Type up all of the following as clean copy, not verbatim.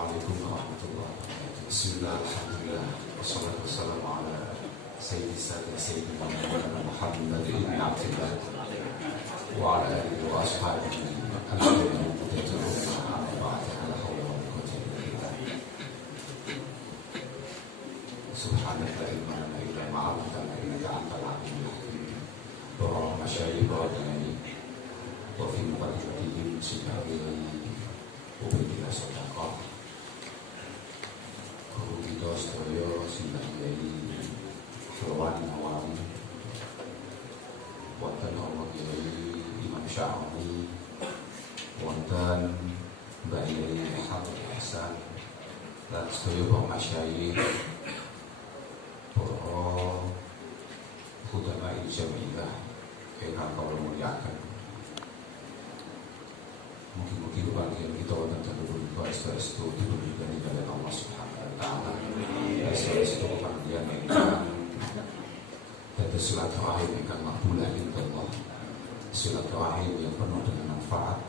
Assalamualaikum warahmatullahi wabarakatuh. Bismillah, alhamdulillah, wassalatu wassalamu ala sayyidina Muhammad ibn Abdillah wa ala alihi wa ashabihi alladhina tabi'uhum ala ba'dih ala hawla wa la quwwata illa billah. Subhanaka la ilma lana illa ma 'allamtana innaka antal alimul hakim. Para masyayikh ini wa fi muqaddimatihim sebagai Ubidilah sedekah guru kita sedaya Sinten Kyai Firwan Nawawi, wonten Allah Kyai Imam Sya'ani, wonten Mbak Yai Muhammad Hasan, lan sedaya para masyayikh, para ulama jamiah ingkang kula mulyakaken. Mungkin kebahagiaan kita wonten tentu itu diberikan oleh Allah Subhanahu wa taala. Itu kebahagiaan ingkang dados silaturahim ingkang makbulah insyaallah. Silaturahim yang penuh dengan manfaat,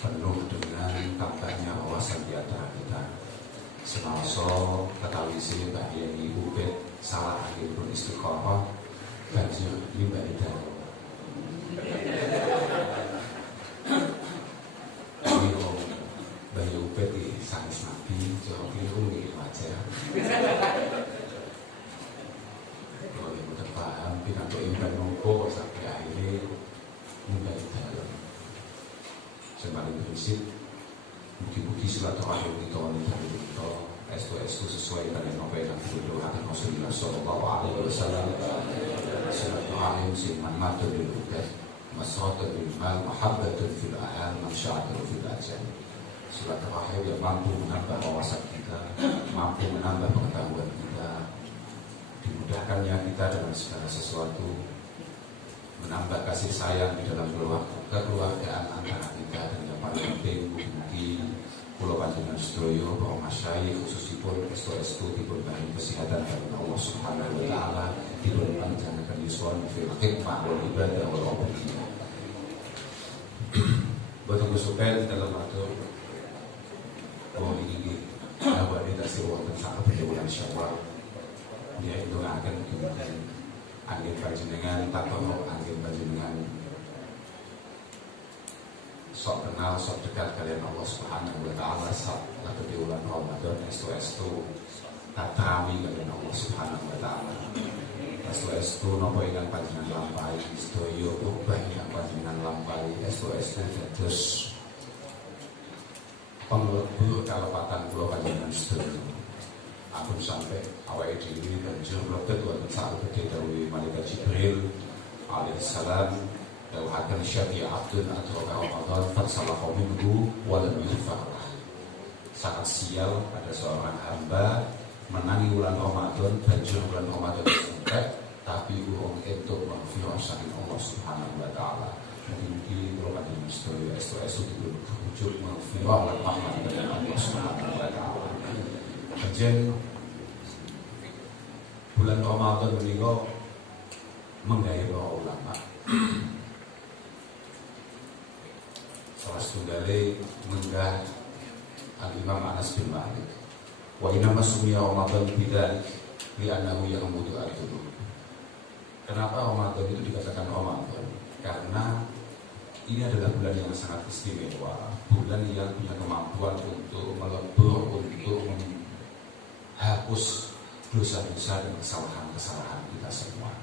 penuh dengan tambahnya wawasan di antara kita. Semasa katawisi Mbah Yai Ubed salah akhiripun istiqomah banjur limbah hidayah. Bayu Ubed sanis Nabi, jawab itu mirip aja. Kalau yang udah paham, pikanto imban nopo sampai akhirnya mudah dalam. Sembari prinsip, mugi-mugi silaturahim kita wanita kita, estu sesuai dengan apa yang didoakan Rasulullah Sallallahu Alaihi Wasallam. Silaturahim siman matun bil ubed, masratun bil mal, mahabbatun fil ahal, mansya'atun fil ajal. Silaturahim yang mampu menambah wawasan kita, mampu menambah pengetahuan kita, dimudahkannya kita dalam segala sesuatu, menambah kasih sayang di dalam kekeluargaan antara kita, dan yang paling penting mugi-mugi kula panjenengan sedaya para masyayikh khususipun estu dipun paringi kesehatan dari Allah Subhanahu wa taala, dipun panjangkan yuswan fil hikmah wal ibadah wal ubudiyah. Boten kesupen dalam matur bahwa ini bahwa ini dasar wonten sak bulan Syawal dia itu akan kemudian angin panjenengan takono angin panjenengan sok kenal sok dekat kalian Allah Subhanahu wa taala sak lagi di bulan Ramadan estu tatrami kalian Allah Subhanahu wa taala estu napa ingkang panjenengan lampahi sedaya ubah ingkang panjenengan lampahi estu dados penglebur kalepatan kula panjenengan sedaya. Ampun sampai awake dhewe banjur mlebet wonten sakabeh dawuh malaikat Jibril alaihi salam dawuhaken syafi'a abdun adraka Ramadan fasalahu minhu wa lam yughfarlah. Sangat sial ada seorang hamba menangi bulan Ramadan, banjur bulan Ramadan sampai tapi urung entuk maghfirah saking Allah Subhanahu wa taala. Mungkin kalau kata Mister estu dibujuk maghfirah dan rahmat dari Allah Subhanahu wa taala. Kemudian bulan Ramadan menika menggairah ulama. Salah setunggalé menggah Al-Imam Anas bin Malik. Wa inna masumya Ramadan bidzalik li'annahu yahmudu al-qulub. Kenapa Ramadan itu dikatakan Ramadan? Karena ini adalah bulan yang sangat istimewa, bulan yang punya kemampuan untuk melebur, untuk menghapus dosa-dosa dan kesalahan-kesalahan kita semua.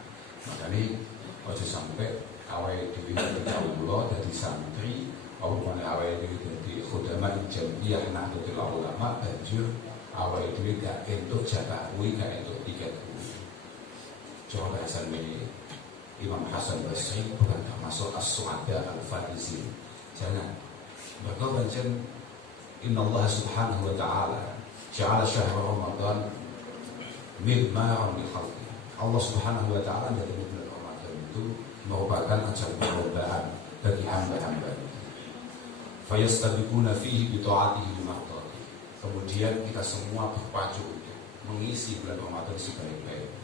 Makanya ojo sampai awake dhewe dawuh dadi santri, apa awake dhewe dadi khudama jamiah Nahdlatul Ulama, banjur awake dhewe gak entuk jatah kuwi, gak entuk tiket kuwi. Coba bahasan ini Imam Hasan Basri bukan termasuk as-su'ada al-faizin. Jangan. Maka bancen Inna Allah Subhanahu wa ta'ala ja'ala syahr Ramadan midmaran li khalqi. Allah Subhanahu wa ta'ala dari bulan Ramadan itu merupakan ajang perlombaan bagi hamba-hamba. Fayastabiquna fihi bi ta'atihi bi mardati. Kemudian kita semua berpacu untuk mengisi bulan Ramadan sebaik-baik.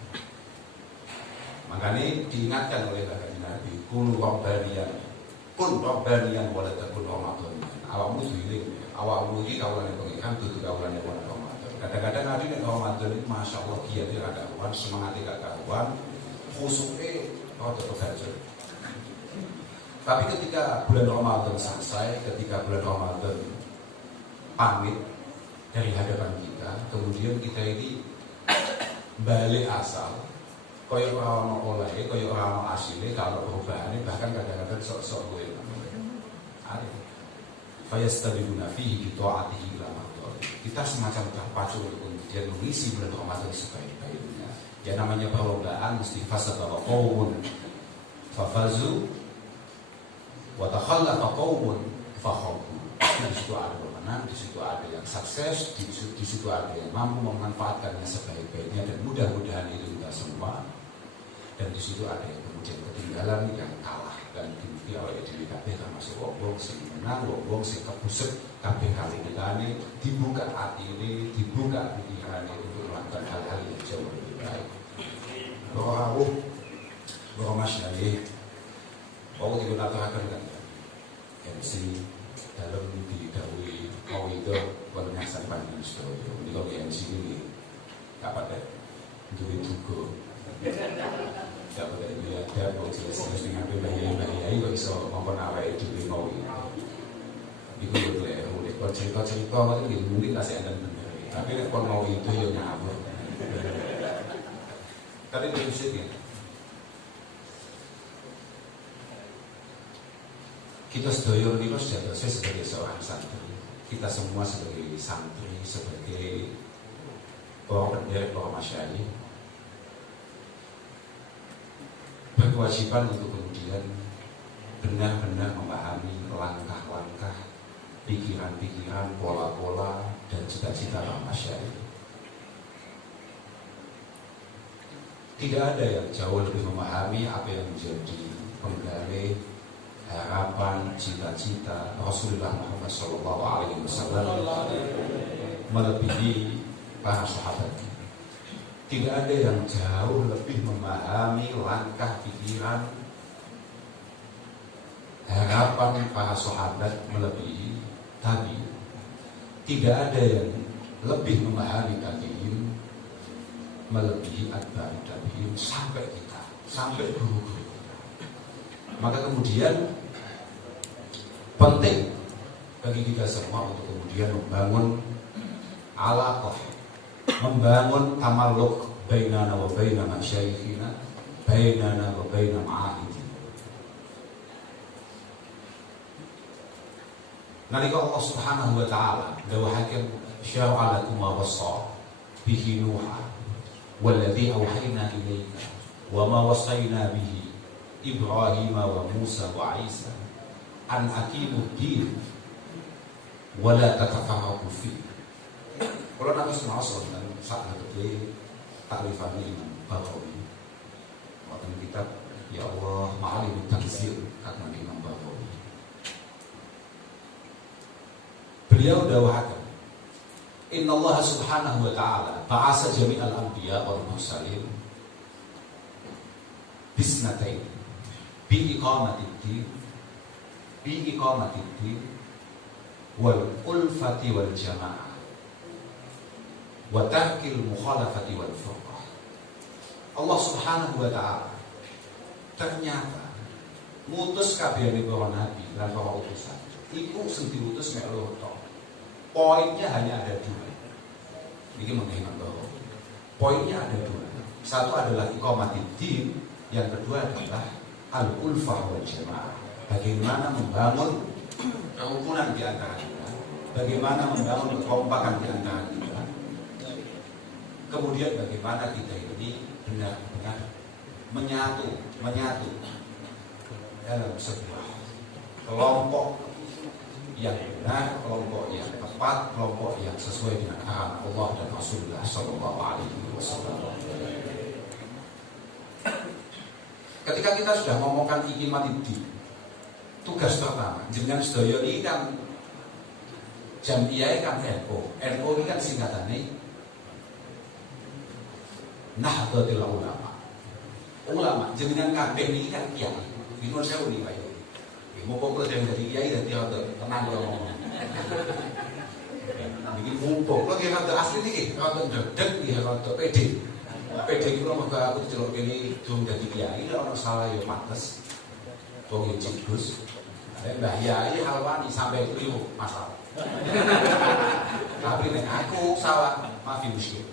Makanya diingatkan oleh Baginda Nabi, kun rabbaniyan wala takun Ramadan. Awakmu itu awakmu iki kawulane pengiran dudu kawulane wong Ramadan. Kadang-kadang ada nek Ramadan iki masyaallah kiye ra karuan, semangate gak karuan, khusuke rada kebajur. Tapi ketika bulan Ramadan selesai, ketika bulan Ramadan pamit dari hadapan kita, kemudian kita ini balik asal, koyo ora ono olahe, koyo ora ono asile, kalau perubahannya bahkan kadang-kadang sok-sok gue. Ada. Fayastabihuna fihi bi ta'atihi ila maqdar. Kita semacam terpacu untuk kemudian mengisi bulan Ramadan sebaik-baiknya. Ya namanya perlombaan mesti fasabara qaumun fafazu wa takhallafa qaumun fakhabu. Di situ ada pemenang, di situ ada yang sukses, di situ ada yang mampu memanfaatkannya sebaik-baiknya, dan mudah-mudahan itu kita semua. Dan di situ ada yang kemudian ketinggalan, yang kalah, dan di awal diri kabeh termasuk wong sing menang, wong sing kebuset kabeh kali ini dibuka hati ini, dibuka pikiran untuk melakukan hal-hal yang jauh lebih baik. Bahwa masyarakat, bahwa digunakan kan MC dalam didahului mau itu penyasan panjang sedoyo. Ini kalau MC ini tak pada duit juga. Tak pada dia ada buat jelas dengan bahaya kok bisa mempengaruhi duit mau itu. Itu boleh. Kalau cerita-cerita itu mungkin kasih anda benar. Tapi kalau mau itu ya ngabur. Tapi prinsipnya kita sedoyo ini saya sebagai seorang santri, kita semua sebagai santri, sebagai orang penderek, orang masyarakat, berkewajiban untuk kemudian benar-benar memahami langkah-langkah, pikiran-pikiran, pola-pola, dan cita-cita orang masyarakat. Tidak ada yang jauh lebih memahami apa yang menjadi penggali harapan, cita-cita Rasulullah Muhammad SAW melebihi para sahabat. Tidak ada yang jauh lebih memahami langkah pikiran, harapan para sahabat melebihi tabi'in. Tidak ada yang lebih memahami tabi'in melebihi atba'i tabi'in sampai kita, sampai guru-guru. Maka kemudian penting bagi kita semua untuk kemudian membangun alaqah, membangun tamalluq bainana wa baina masyayikhina, bainana wa baina ma'ahidina. Nalika Allah Subhanahu wa ta'ala dawuhaken syara'a lakum ma wassa bihi Nuha walladzi awhayna ilayka wa ma wassayna bihi Ibrahim wa Musa wa Isa an aqimu din wa la tatafarraqu fi. Kalau Nabi SAW dan saat itu takrifan Imam Baghawi waktu kitab Ya Allah Ma'alim Tanzil kata Imam Baghawi, beliau dawahkan Inna Allah Subhanahu wa ta'ala ba'asa jami'al anbiya wal mursalin bisnatain biiqamatiddin wal ulfati wal jamaah wa tarkil mukhalafati wal furqah. Allah Subhanahu wa ta'ala ternyata ngutus kabehane para nabi lan para utusan iku sing diutus mek loro tok. Poinnya hanya ada dua. Ini mengenai bahwa poinnya ada dua. Satu adalah iqamatiddin, yang kedua adalah al-ulfah wal jamaah. Bagaimana membangun kerukunan di antara kita, bagaimana membangun kekompakan di antara kita, kemudian bagaimana kita ini benar-benar menyatu dalam sebuah kelompok yang benar, kelompok yang tepat, kelompok yang sesuai dengan arahan Allah dan Rasulullah SAW. Ketika kita sudah ngomongkan iqamatiddin, tugas pertama jenengan sedaya ini kan jamiah kan NU ini kan singkatannya Nahdlatul Ulama. Jenengan kabeh ini kan kiai. Bingung saya uni Pak. Mau kok jadi kiai dan dia tenang kalau ngomong. Ini mumpung lagi rada asli iki, rada ndedeg ya rada pede. Pede iki lho mergo aku diceluk kene durung dadi kiai, nek ana salah ya pantes. Wong iki Gus. Nek Mbah Yai halwani sampai keliru masalah. Tapi nek aku salah, maafi muskil.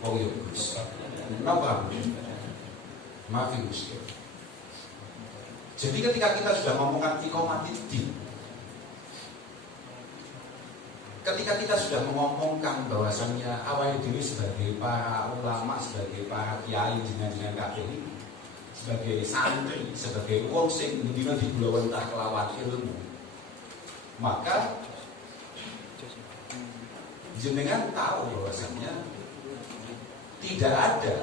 Wong iki Gus. Napa? Maafi muskil. Jadi ketika kita sudah ngomongkan iqamatiddin, ketika kita sudah mengomongkan bahwasannya awal diri sebagai para ulama, sebagai para kiai dengan kabeh, sebagai santri, sebagai wong sing dina digulawentah kelawan ilmu, maka jenengan tahu bahwasannya tidak ada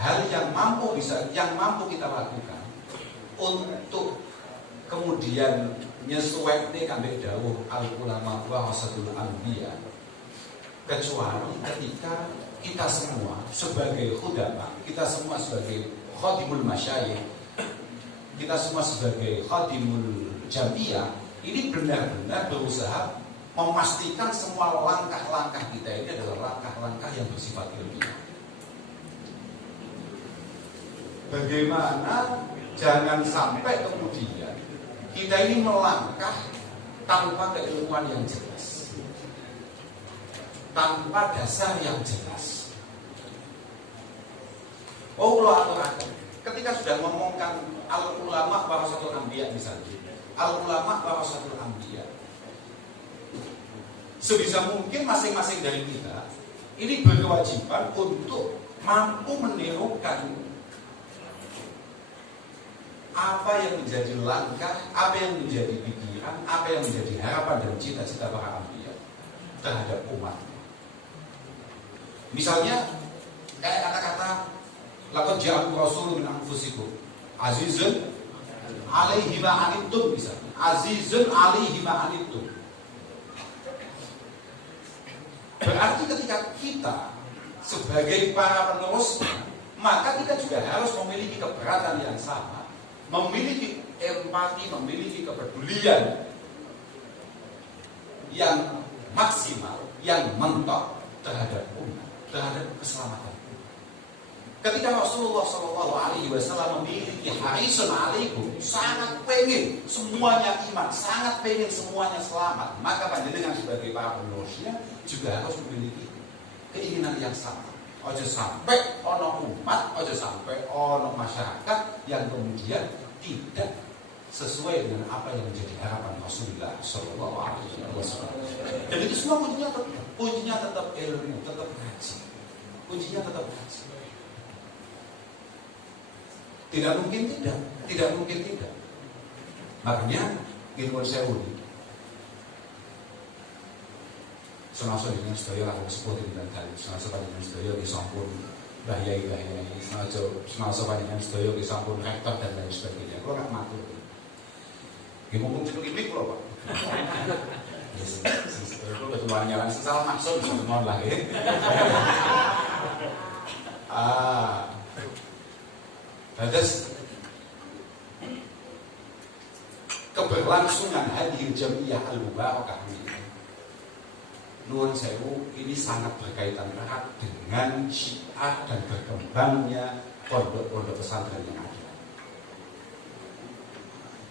hal yang mampu kita lakukan untuk kemudian nyesuaikan kambing dawuh al ulama wa wasatul anbiya, kecuali ketika kita semua sebagai khudama, kita semua sebagai khadimul masyayikh, kita semua sebagai khadimul jamiah, ini benar-benar berusaha memastikan semua langkah-langkah kita ini adalah langkah-langkah yang bersifat ilmiah. Bagaimana jangan sampai kemudian kita ini melangkah tanpa keilmuan yang jelas, tanpa dasar yang jelas. Oh Allah, ketika sudah ngomongkan al ulama warasatul anbiya misalnya, al ulama warasatul anbiya, sebisa mungkin masing-masing dari kita ini berkewajiban untuk mampu menirukan apa yang menjadi langkah, apa yang menjadi pikiran, apa yang menjadi harapan dan cita-cita para anbiya terhadap umat. Misalnya kayak kata-kata laqad ja'akum rasulun min anfusikum azizun 'alaihi ma 'anittum, misalnya azizun 'alaihi ma 'anittum. Berarti ketika kita sebagai para penerusnya, maka kita juga harus memiliki keberatan yang sama, memiliki empati, memiliki kepedulian yang maksimal, yang mentok terhadap umat, terhadap keselamatan. Ketika Rasulullah SAW memiliki harisun alaikum, sangat pengen semuanya iman, sangat pengen semuanya selamat, maka panjenengan sebagai para penerusnya juga harus memiliki keinginan yang sama. Ojo sampai ono umat, ojo sampai ono masyarakat yang kemudian tidak sesuai dengan apa yang menjadi harapan Rasulullah SAW. Dan itu semua kuncinya tetap ilmu, tetap ngaji. Kuncinya tetap ngaji. Tidak mungkin tidak. Makanya ilmu sewu semasa dengan sedaya lah sebut dengan kali semasa dengan sedaya disampun bahayai semasa dengan sedaya disampun rektor dan lain sebagainya. Kalau nggak matur ngomong ceduk ini kalau Pak kalau ketuaan nyalan sesal maksud semua lah ya. Terus keberlangsungan hadir jamiah al-mubarakah ini, nuwun sewu, ini sangat berkaitan erat dengan syiar dan berkembangnya pondok-pondok pesantren yang ada.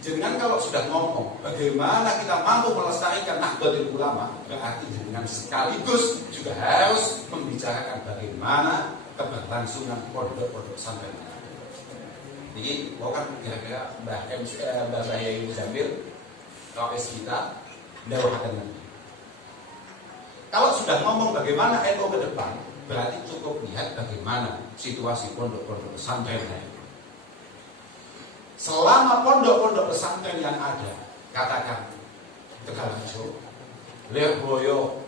Jangan kalau sudah ngomong bagaimana kita mampu melestarikan Nahdlatul Ulama, berarti dengan sekaligus juga harus membicarakan bagaimana keberlangsungan pondok-pondok pesantren. Jadi, mau kan kira-kira Mbah Yai Muzamil, rawis kita, dawahakan nanti. Kalau sudah ngomong bagaimana NU ke depan, berarti cukup lihat bagaimana situasi pondok-pondok pesantren. Selama pondok-pondok pesantren yang ada, katakan Tegalrejo, Lirboyo,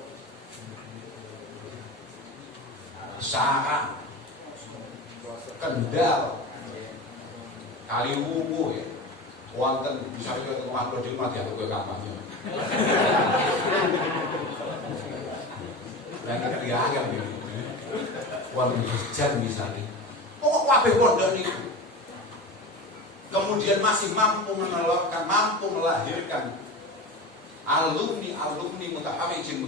Sarang, Kendal, Kaliwungu ya, wonten bisa kita ngaplo di rumah ya ke kampanye. Lagi kriaga ya. Wonten hujan misalnya. Pokok kabeh pondok niku. Kemudian masih mampu menelurkan, mampu melahirkan alumni mutaharijin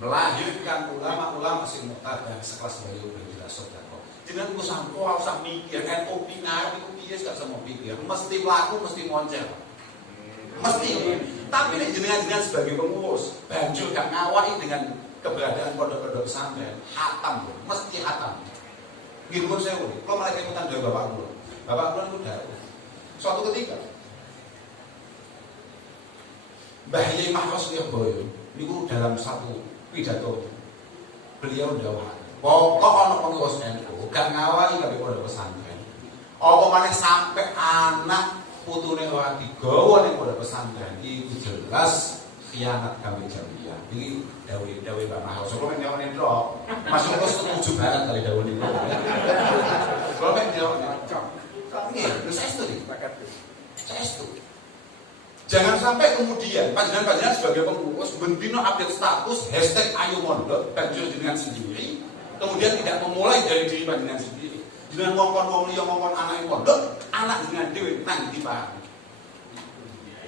melahirkan ulama-ulama sing muqtadah sekelas Bayu Ubaidillah Sodako. Jenengan ku sampo usah mikir NU pingar iku piye gak semua pikir, mesti mlaku mesti moncel. Mesti. Tapi nek jenengan sebagai pengurus banjur gak ngawaki dengan keberadaan pondok-pondok pesantren, hatam lho, mesti hatam. Nggih pun sewu. Kalau mereka ikutan dari bapak kula. Bapak kula itu dawuh. Suatu ketika Mbah Yai Mahfuz Lirboyo niku dalam satu pidato beliau dawuh, pokok ana pengurus NU gak ngawaki kabeh pondok pesantren. Apa maneh sampai anak putune ora digawa ning pondok pesantren iku jelas khianat kami jamiah. Iki dawuh Mbah Mahfuz. Kok nek nyawani tok, masuk kok setuju banget kali dawuh niku. Kok nek nyawani cocok. Nggih, saya setuju. Saya setuju. Jangan sampai kemudian panjenengan sebagai pengurus bendino update status #ayo mondok banjur dengan sendiri, kemudian tidak memulai dari diri panjenengan sendiri. Dengan ngongkon wong liya ngongkon anake mondok, anak dengan dhewe nang ndi Pak.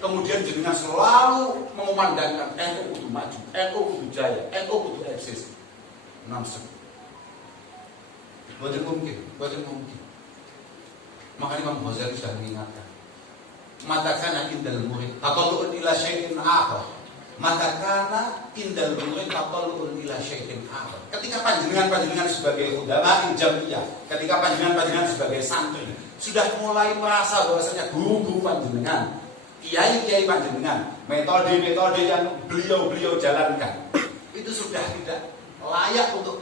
Kemudian jenengan selalu memandangkan NU kudu maju, NU kudu jaya, NU kudu eksis. Nonsen. Boten mungkin. Makanya Imam Ghazali sudah mengingatkan. Matakana indal murid tatallu'un ila syai'in akhar. Matakana indal murid tatallu'un ila syai'in akhar. Ketika panjenengan sebagai ulama jamiah, ketika panjenengan sebagai santri sudah mulai merasa bahwasanya guru panjenengan, kiai panjenengan, metode-metode yang beliau jalankan itu sudah tidak layak untuk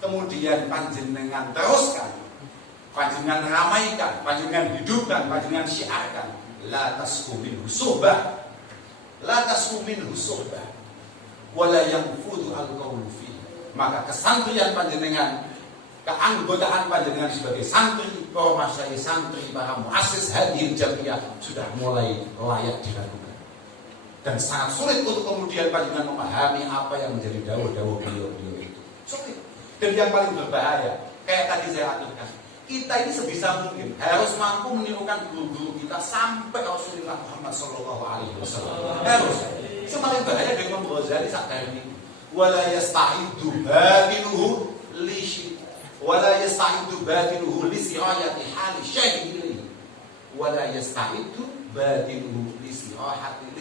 kemudian panjenengan teruskan, panjenengan ramaikan, panjenengan hidupkan, panjenengan syiarkan. La tasku minhu suhbah wala yanfudu al-qawlu fi. Maka kesantrian panjenengan, keanggotaan panjenengan sebagai santri, para masyayikh santri, para muassis hadhil jamiah sudah mulai layak dilakukan. Dan sangat sulit untuk kemudian panjenengan memahami apa yang menjadi dawuh-dawuh beliau itu. Sulit. Dan yang paling berbahaya, kayak tadi saya aturkan, kita ini sebisa mungkin harus mampu menirukan guru-guru kita sampai Rasulullah Muhammad SAW. Harus. Semakin bahaya dari Imam Ghazali saat ini. Wala yasta'idu batinuhu li sirayati hali syai'in ilaihi. Wala yasta'idu batinuhu li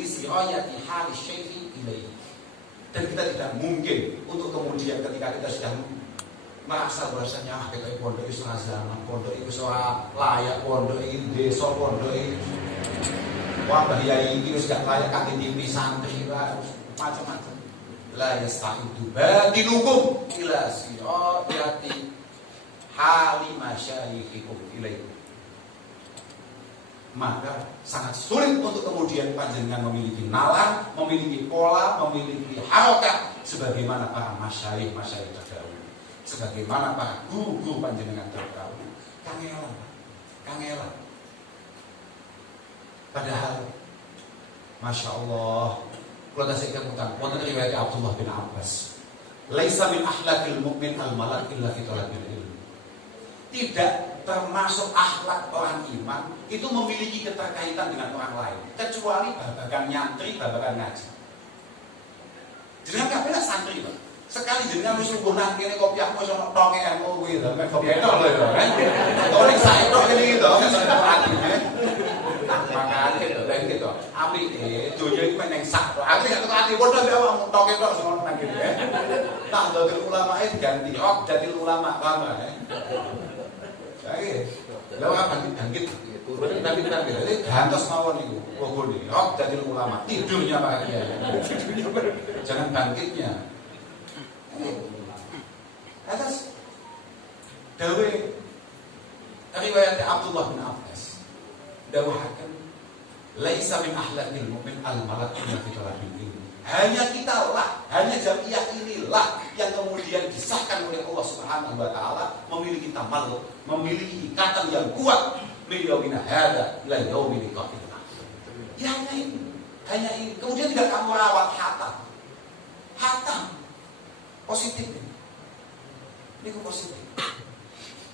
sirayati hali syai'in ilaihi. Dan kita tidak mungkin untuk kemudian ketika kita sudah merasa bahasanya kita pondok itu zaman, pondok itu soal layak, pondok itu desa, pondok itu wabah yai itu sudah layak kaki tinggi santri lah, macam-macam. La yasta'idu batinukum ila sirayati hali masyayikhikum ilaihi. Maka sangat sulit untuk kemudian panjenengan memiliki nalar, memiliki pola, memiliki harokat sebagaimana para masyayikh terdahulu, sebagaimana para guru panjenengan terdahulu. Kangelan. Padahal, masya Allah, kalau saya kemudian, wonten riwayat Abdullah bin Abbas, laisa min akhlaqil mu'min al-malak illa fi talabil ilm. Tidak termasuk akhlak orang iman itu memiliki keterkaitan dengan orang lain, kecuali babagan nyantri, babagan ngaji. Jenengan kabeh santri, Pak. Sekali jenengan wis lungguh nang kene kopiahmu iso toke ilmu kuwi lho, mek kopi etok lho kan. Tok nek sak etok kene iki to, ati. Makane lho lek gitu. Apike donya iki meneng sak tok. Aku gak ati padha mek awakmu toke tok sing ono nang kene. Tak dadi ulama ganti ok dadi ulama paham ya. Lalu apa bangkit? Tapi gantos mawon niku. Pokoknya rok dadi ulama, tidurnya Pak Kiai. Jangan bangkitnya. Atas dawe riwayat Abdullah bin Abbas dawahaken laisa min akhlaqil mu'min al-malak fi talabil ilm. Hanya kita lah, hanya jamiah inilah yang kemudian disahkan oleh Allah Subhanahu wa taala memiliki tamalluk, memiliki ikatan yang kuat min yaumina hada ila yaumil qiyamah. Ya hanya ini. Kemudian tidak kamu rawat hatam positif ini. Ini positif.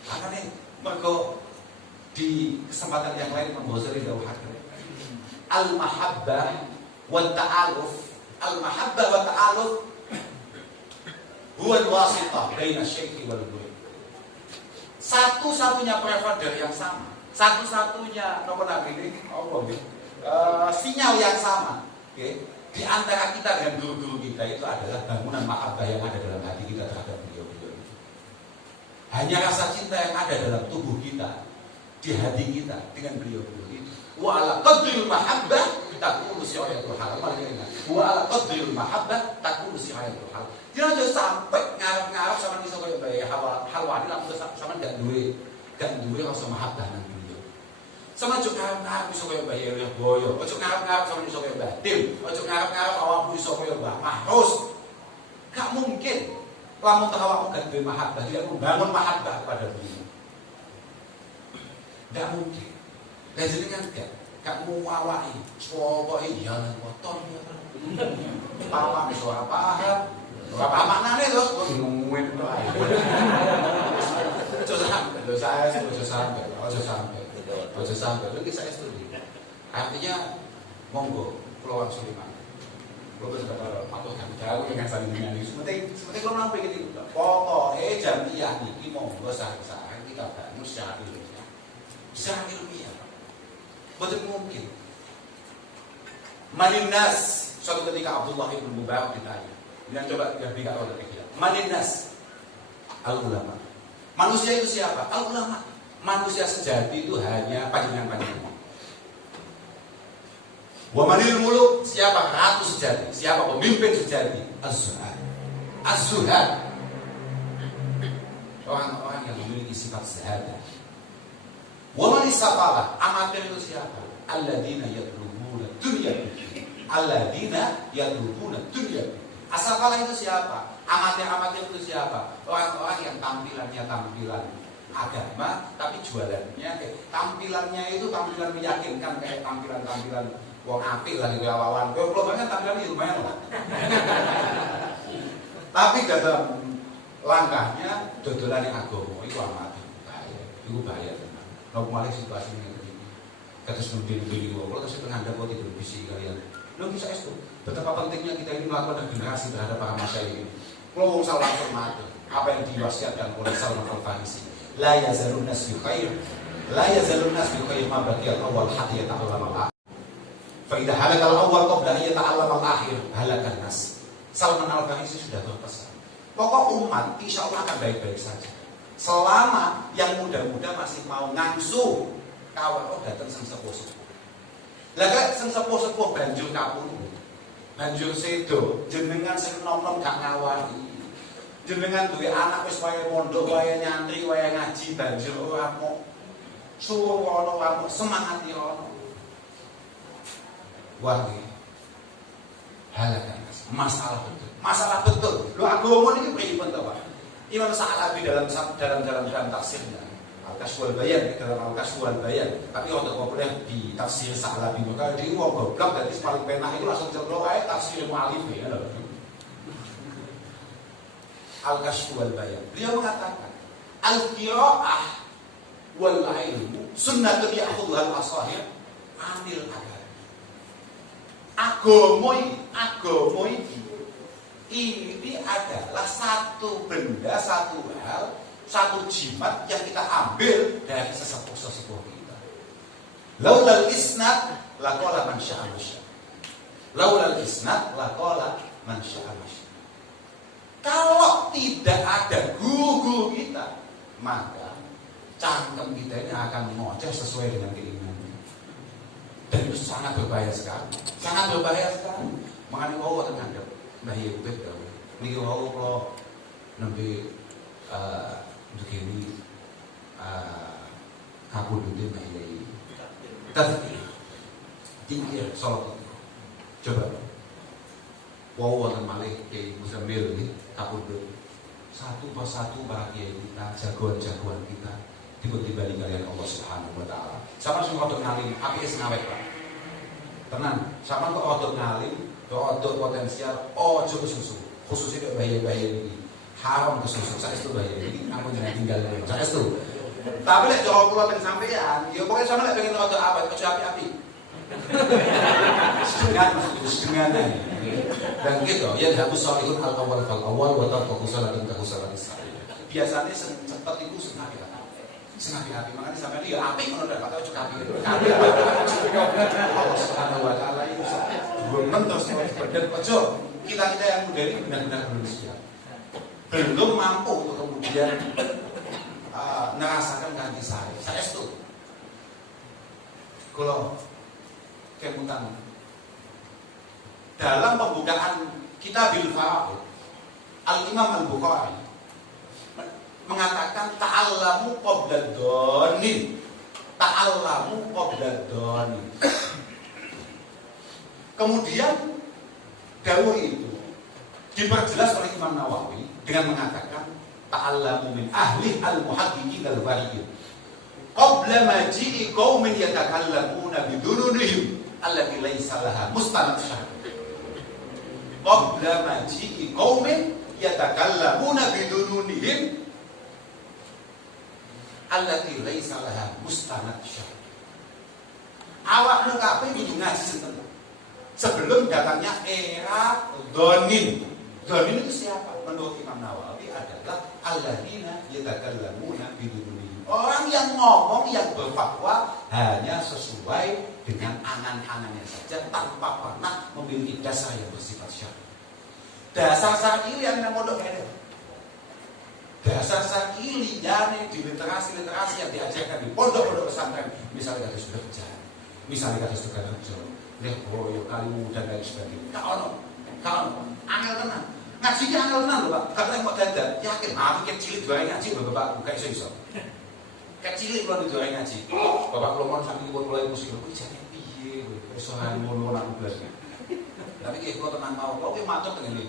Karena nih mergo di kesempatan yang lain Imam Ghazali dawuhaken al-mahabbah wa ta'aluf, al-mahabbah wa ta'aluf huwa al-wasitah baina syekhi wal murid. Satu-satunya provider yang sama, satu-satunya nomor ini sinyal yang sama, okay, di antara kita dengan guru-guru kita itu adalah bangunan mahabbah yang ada dalam hati kita terhadap beliau-beliau. Hanya rasa cinta yang ada dalam tubuh kita, di hati kita dengan beliau-beliau itu. Wa ala qadril mahabbah takunu sirayatul hal. Wa ala qadril mahabbah takunu sirayatul hal. Jangan sampai ngarep-ngarep sama iso koyo bae halwani langsung sama gak duwe rasa mahabbah nang beliau. Sama juk ngarep-ngarep iso koyo bae boyo. Ojo ngarep-ngarep sama iso koyo batim. Ojo ngarep-ngarep awakmu iso koyo Mbah Mahrus. Gak mungkin. Lamun awakmu gak duwe mahabbah, dia membangun mahabbah kepada beliau. Gak mungkin. Lah jenengan gak mau awake, pokoke ya nang motor ya. Paham iso ora paham. Ora paham maknane terus kok ngomongin to ae. Ojo sampai. Lagi saya studi. Artinya monggo kula langsung lima. Kula sudah patuh kan jauh dengan saling nyanyi. Sementing kula nampi gitu. Pokoke jamiah niki monggo sareng-sareng kita bangun secara ilmiah. Secara ilmiah. Betul mungkin. Maninnas, suatu ketika Abdullah bin Mubarak ditanya. Yang coba biar tahu dari kita. Maninnas, al-ulama. Manusia itu siapa? Al-ulama. Manusia sejati itu hanya panjenengan-panjenengan. Wa manil muluk, siapa ratu sejati? Siapa pemimpin sejati? Az-zuhad. Az-zuhad. Orang-orang yang memiliki sifat zahadah. Wa man isafala, amatir itu siapa? Alladzina yatlubuna dunya. Alladzina yatlubuna dunya. Asafala itu siapa? Amatir-amatir itu siapa? Orang-orang yang tampilannya tampilan agama, tapi jualannya tampilannya itu tampilan meyakinkan, kayak tampilan-tampilan wong apik lah gitu awalan. Kalau banget tampilannya lumayan lah. Tapi dalam langkahnya dodolan yang agama itu amat bahaya. Itu bahaya teman. Kalau malah situasi ini kata sebelum-sebelum itu, kalau saya pernah ada kok itu bisi kalian. Lo bisa itu. Betapa pentingnya kita ini melakukan regenerasi terhadap para masyarakat ini. Kalau wong salah hormat, apa yang diwasiatkan oleh Salman Al-Farisi, la yazalun nas bi khair, la yazalun nas bi khair ma baqiya al-awwal hatta yata'allama al-akhir. Fa idza halaka al-awwal qabla an yata'allama al-akhir, halaka an-nas. Salman Al-Farisi sudah berpesan, pokok umat insyaallah akan baik-baik saja. Selama yang muda-muda masih mau ngangsu kawal datang sing sepuh-sepuh. Lah kok sing sepuh-sepuh banjur kapundhut. Banjur sedo, jenengan sing nom-nom gak ngawani. Jenengan duwe anak wis wae mondok, wae nyantri, wae ngaji, banjur ora mau suruh ono wae semangat ya ono. Wah iki halakan masalah betul. Masalah betul. Lho agama niki pripun to, Pak? Imam Sa'labi dalam tafsirnya Al-Kashful Bayan, dalam Al-Kashful Bayan, tapi untuk populer di tafsir Sa'labi, maka dia wong goblok dari paling penak itu langsung ceplok ae tafsir mu'alif ya. Al-Kashful Bayan. Beliau mengatakan, al-qira'ah wal ilmu sunnatun ya'khudhuha al-asahir anil agama. Agama ini adalah satu benda, satu hal, satu jimat yang kita ambil dari sesepuh-sesepuh kita. Laulal isnad laqala man syaa masya. Laulal isnad laqala man syaa masya. Kalau tidak ada guru kita, maka cangkem kita ini akan ngoceh sesuai dengan keinginannya. Dan itu sangat berbahaya sekali. Sangat berbahaya sekali. Makanya Allah terhadap Mbah Yubet gawe. Niki wau kula nembe begini kapundhute Mbah Yai. Tapi tinggal salat. Coba. Wau wonten malih Kiai Muzammil niki kapundhut. Satu persatu para kiai kita, jagoan-jagoan kita dipun timbali kalian Allah Subhanahu wa taala. Sampeyan sing rodok ngalim, apike sing awet, Pak. Tenan, sampeyan kok rodok ngalim, rodok potensial, ojo kesusu. Khususnya bahaya-bahaya ini haram kesusu. Saestu bahaya ini ampun jangan tinggal. Saestu. Tapi lek jawab kula teng sampean, ya pokoke sampeyan lek pengen rodok awet, ojo api-api. Sedengan dan gitu ya aku soalipun al-awwal fal-awwal wa tarku salatin ka salatis. Biasanya cepet itu sengaja hati makanya sampai dia apik ngono dak tahu juga apik. Allah Subhanahu wa taala itu belum terus bener ojo kita yang muda ini benar-benar belum siap. Belum mampu untuk kemudian merasakan ganti saya itu kalau kemutan dalam pembukaan Kitabil Faraid Al-Imam Al-Bukhari mengatakan ta'allamu qabla dhani kemudian dawuh itu diperjelas oleh Imam Nawawi dengan mengatakan ta'allamu min ahli al-muhaqqiqin al-bari'in qabla maji'i qaumin yatakallamuna bidununihim allati laysa laha mustanad syar'i qabla maji'i qaumin yatakallamuna bidununihim allati laysa laha mustanad syar'i. Awakmu kabeh kudu ngaji sinten sebelum datangnya era dhonin. Dhonin itu siapa? Menurut Imam Nawawi adalah alladzina yatakallamuna bidununihim. Orang yang ngomong, yang berfatwa hanya sesuai dengan angan-angannya saja tanpa pernah memiliki dasar yang bersifat syar'i. Dasar syar'i yang mondok ngene. Dasar syar'i liyane di literasi-literasi yang diajarkan di pondok-pondok pesantren, misalnya kados kerja, misalnya kados kerja, nek boyo kali muda dan sebagainya. Kalau angel tenan. Ngaji ki angel tenan lho, Pak. Kadang kok dadak, yakin aku cilik wae ngaji Bapak gak iso. Kecilik kalau didoain ngaji, bapak kalau mau sampai pun mulai musim, aku jadi piye, persoalan ngono nak belasnya. Tapi kalau teman mau, kalau kita matur dengan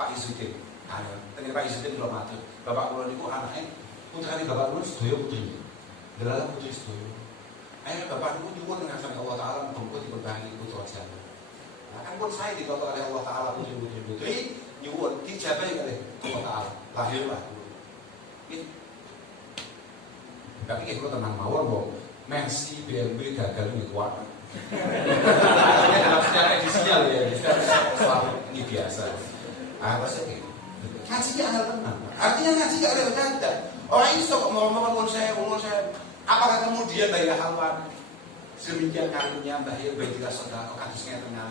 Pak Izudin, dengan Pak Izudin kalau matur, bapak kalau niku anaknya, putrane bapak kalau sedoyo putri, adalah putri sedoyo. Bapak niku nyuwun dengan sama Allah Taala, muga diberkahi putra jalu. Nah kan pun saya ditoto oleh Allah Taala putri nyuwun dijabahi oleh Allah Taala, lahirlah. Tapi kalau tenang mawon kok Mercy, BMW gagal ini kuat. Dalam secara editorial ya, selalu ini biasa. Apa sih? Ngaji angel tenang. Artinya ngaji gak ada bercanda. Orang iso kok ngomong saya. Apakah kemudian Mbah Hawan sedemikian kalinya Mbah Baitilah Saudara kasusnya tenang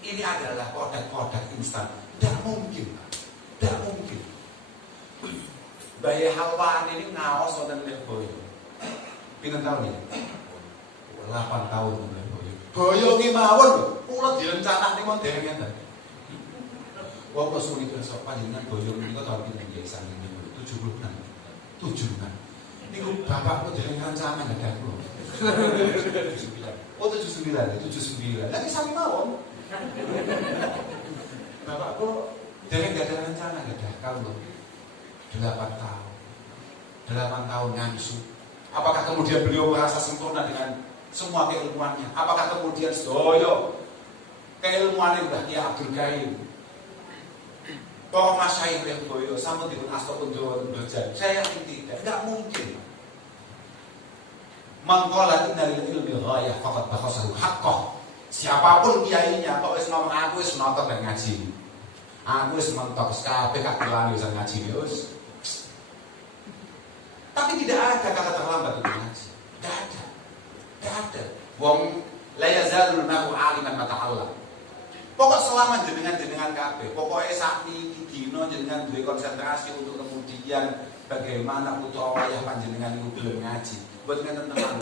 ini adalah produk instan. Tidak mungkin. Bayi Hawan ini ngaos wonten Lirboyo. Pinten tahun ya? 8 tahun Lirboyo. Boyo ki mawon lho, kula direncanakne mon dereng ngenten. Wong kok suwi kersa panjenengan boyo menika tahun pinten nggih sami 76. Niku bapakku dereng rencana nggak kula. 79. Oh 79. Lagi sami mawon. Bapakku dereng gak ada rencana nggak ada kalau 8 tahun ngangsu. Apakah kemudian beliau merasa sempurna dengan semua keilmuannya? Apakah kemudian sedoyo keilmuannya udah ya Abdul Qayyim, Mas Syekh Lirboyo, sampun dipun asta pun berjalan? Saya yakin tidak, enggak mungkin. Mangqala innal ilmi ghayah faqad bakhasahu haqqah. Siapapun kiainya kok wis ngomong aku wis nonton dan ngaji. Aku wis mentok kabeh kagelane wis ngaji wis. Tapi tidak ada kata terlambat untuk ngaji. Tidak ada. Wong la yazalul mar'u 'aliman mata'allam. Pokok selama jenengan kabeh, pokoknya saat ini dino jenengan duwe konsentrasi untuk kemudian bagaimana putra wayah panjenengan itu belum ngaji. Buat ngeten teman.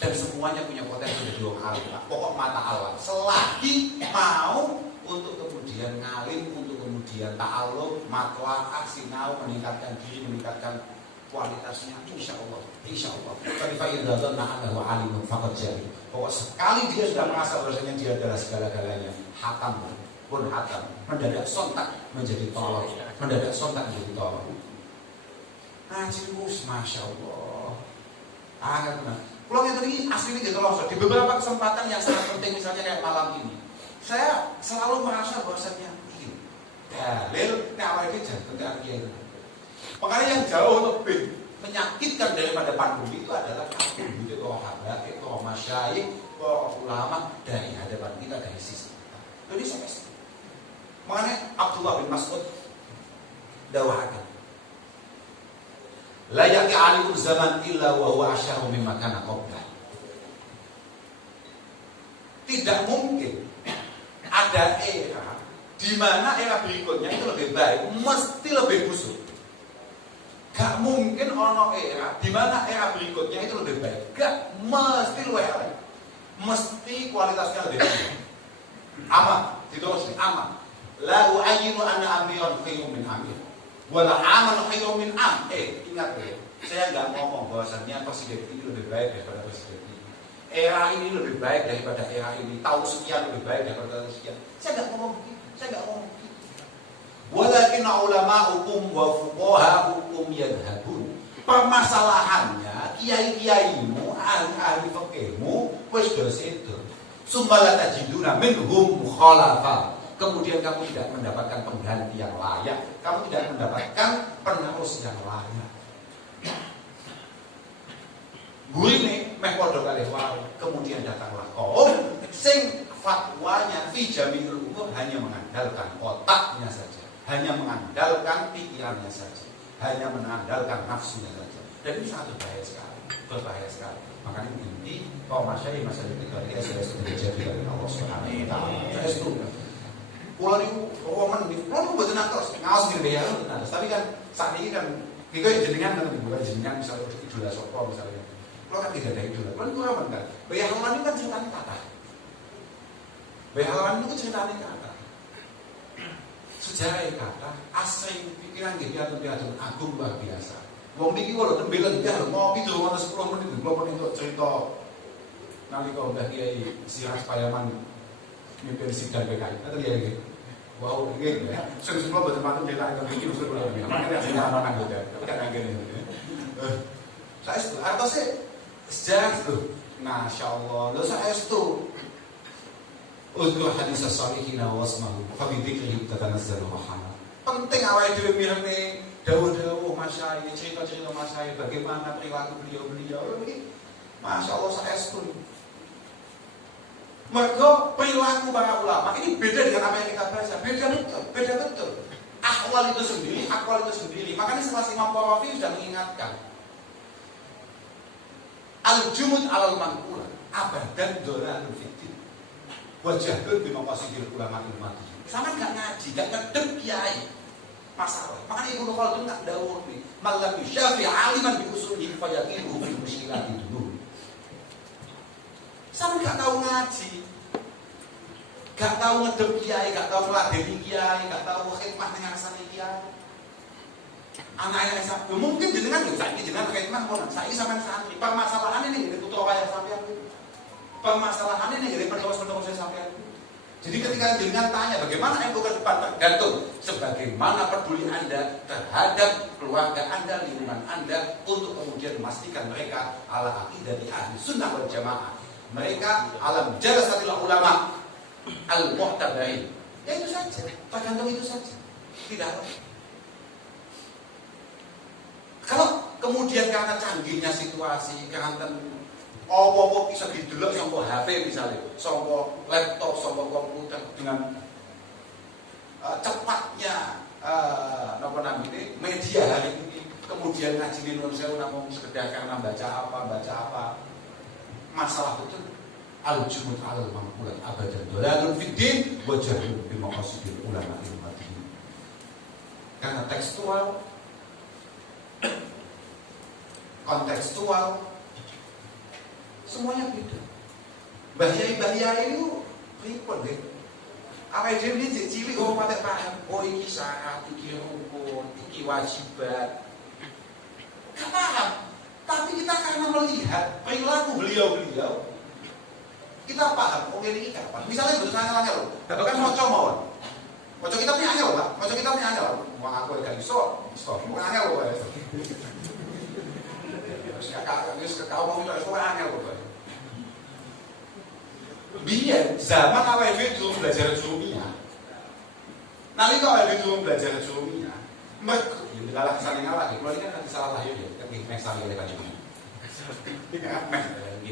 Dan semuanya punya potensi jadi wong alim. Pokok mata Allah. Selagi mau untuk kemudian ngalim, untuk kemudian ta'alum, matlaah, sinau, meningkatkan diri, meningkatkan kualitasnya, insya Allah. Tapi fa'idha dhanna annahu alimun faqad jari. Pokok sekali dia sudah merasa bahwasanya dia adalah segala-galanya, hatam, mendadak sontak menjadi tolong, Ngaji mus, masya Allah. Benar. Kalau yang tadi aslinya gitu loh. Di beberapa kesempatan yang sangat penting, misalnya kayak malam ini, saya selalu merasa bahwasanya ini dalil awal ini jangan kiai. Makanya yang jauh lebih menyakitkan daripada pandemi itu adalah pandemi itu rohabat, itu masyayikh para ulama dari hadapan kita, dari sisi kita. Jadi saya mengenai Abdullah bin Mas'ud dawahakan la yaqi alikum zaman illa wa huwa asyaru mimma kana qablah. Tidak mungkin ada era di mana era berikutnya itu lebih baik, mesti lebih busuk. Gak mungkin ono era di mana era berikutnya itu lebih baik. Gak, mesti lebih baik. Mesti kualitasnya lebih baik. Aman, diterus aman. La u'ayyinu anna amriyan khairun min amir. Wala aman khairun min am. Ingat ya, saya nggak ngomong bahwasannya presiden ini lebih baik daripada presiden ini. Era ini lebih baik daripada era ini. Tahun sekian lebih baik daripada tahun sekian. Saya nggak ngomong begitu. Walakin ulama hukum wa fuqaha hukum yadhabun. Permasalahannya kiai-kiaimu, ahli-ahli fikihmu wis do sedo. Sumbala tajiduna minhum mukhalafa. Kemudian kamu tidak mendapatkan pengganti yang layak, kamu tidak mendapatkan penerus yang layak. Gurine meh padha kalih wae. Kemudian datanglah kaum sing fatwanya fi jami'ul umur hanya mengandalkan otaknya saja, hanya mengandalkan pikirannya saja, hanya mengandalkan nafsunya saja. Dan ini sangat berbahaya sekali. Makanya inti kaum masyayikh masalah itu saya sudah jadi dari Allah Subhanahu wa taala. Saya setuju. Kalau niku wong niku mboten ngertos ngaos ngene ya, tapi kan saat ini kan kita jenengan kan bukan jenengan misalnya idola sapa misalnya. Kalau kan tidak ada idola, kan kurang kan. Bayar Halman ini kan ceritanya kata. Bayar Halman itu ceritanya kata. Sejarah kata, asing pikiran pikiran agung luar biasa. Wong niki kok lho tembelan ya ngopi dulu ana 10 menit, 20 menit untuk cerita nalika Mbah Kiai Siras Payaman mimpin sidang PKI. Atau ya iki. Wow, nggih ya. Sing sebelum boten mantu dhewe tak iki usul kula iki. Makane sing ana anggota. Tapi kan ngene. Saya itu artosnya sejarah itu. Masya Allah. Lalu saya itu Udhur hadis as-salihina wasmahu Fabidikrihim tatanazzalu rahmat. Penting awal dhewe mirene dawuh-dawuh masyayikh, cerita-cerita masyayikh, bagaimana perilaku beliau-beliau. Ini Masya Allah saya itu. Mergo perilaku para ulama ini beda dengan apa yang kita baca. Beda betul. Akwal itu sendiri. Makanya setelah Imam Qarafi sudah mengingatkan. Al-jumud alal manqula abadan dolalun fiddin. Wajahun bima qasidil ulama ilmati. Sama enggak ngaji, enggak ngedep kiai. Masalah. Makanya Ibnu Khaldun enggak dawuh nih, malam syafi aliman bi usulihi fa yaqinuhu bil mushkilati dulu. Sama enggak tahu ngaji. Enggak tahu ngedep kiai, enggak tahu ngladeni kiai, enggak tahu khidmah dengan rasane kiai. Anak-anak sampai mungkin jenengan yo saiki jenengan khidmah pun saiki sampean santri. Permasalahan ini ngene putra kaya sampean. Permasalahan ini ngene penerus-penerus sampean. Jadi ketika jenengan tanya bagaimana yang bukan depan tergantung sebagaimana peduli Anda terhadap keluarga Anda, lingkungan Anda untuk kemudian memastikan mereka ala aqidah ahli sunnah wal jamaah. Mereka alam jalasatil ulama al-mu'tabarin. Ya itu saja, tergantung itu saja. Tidak ada. Kalau kemudian karena canggihnya situasi, karena apa-apa bisa didelok saka HP misalnya, saka laptop, saka komputer dengan cepatnya media hari ini, kemudian ngaji di Indonesia namun sekedar karena baca apa, masalah betul. Al-jumud alal manqulat abadan dolalun fiddin wajahun bi maqasidil ulama ilmati. Karena kontekstual semuanya beda. Bahaya itu pripun deh. Apa dia ini cilik patek paham. Oh iki syarat, iki rukun, iki wajibat. Gak paham. Tapi kita karena melihat perilaku beliau, kita paham. Oh ini kapan? Misalnya betul angel loh. Bahkan maca mawon. Maca kitabnya angel, Pak. Maca kitabnya angel. Wong aku gak iso. Bukan angel loh. Kau mau minta itu angel kok. Biar zaman awal itu belajar Jurumiyah. Nanti kalau awal itu belajar Jurumiyah, mereka yang kalah kesana ngalah. Kalau ini kan nanti salah lahir ya, tapi next time ya kan ini.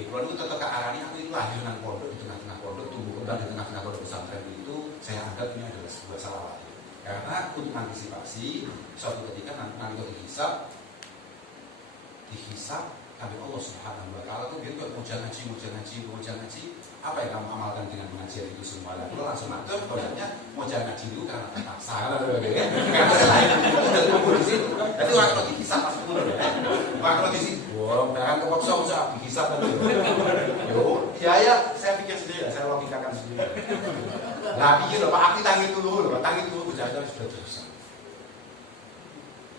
Kalau itu tetap kearahnya aku itu lahir nang pondok, di tengah-tengah pondok, tumbuh kembang di tengah-tengah pondok pesantren itu, saya anggap ini adalah sebuah salah lahir. Karena untuk antisipasi suatu ketika nanti dihisab kami Allah Subhanahu Wa Taala tuh dia mau ngaji, apa yang kamu amalkan dengan mengajar itu semua? Lalu langsung atur, kodenya mau ngaji itu karena terpaksa, karena selain itu udah tumbuh di situ. Jadi orang kalau dihisab pasti dulu, orang kalau di situ, jangan kepaksa usah dihisab tadi. Ya, saya pikir sendiri, saya logikakan sendiri. Nah, pikir loh, Pak Akti tangi dulu, bocah-bocah sudah terus.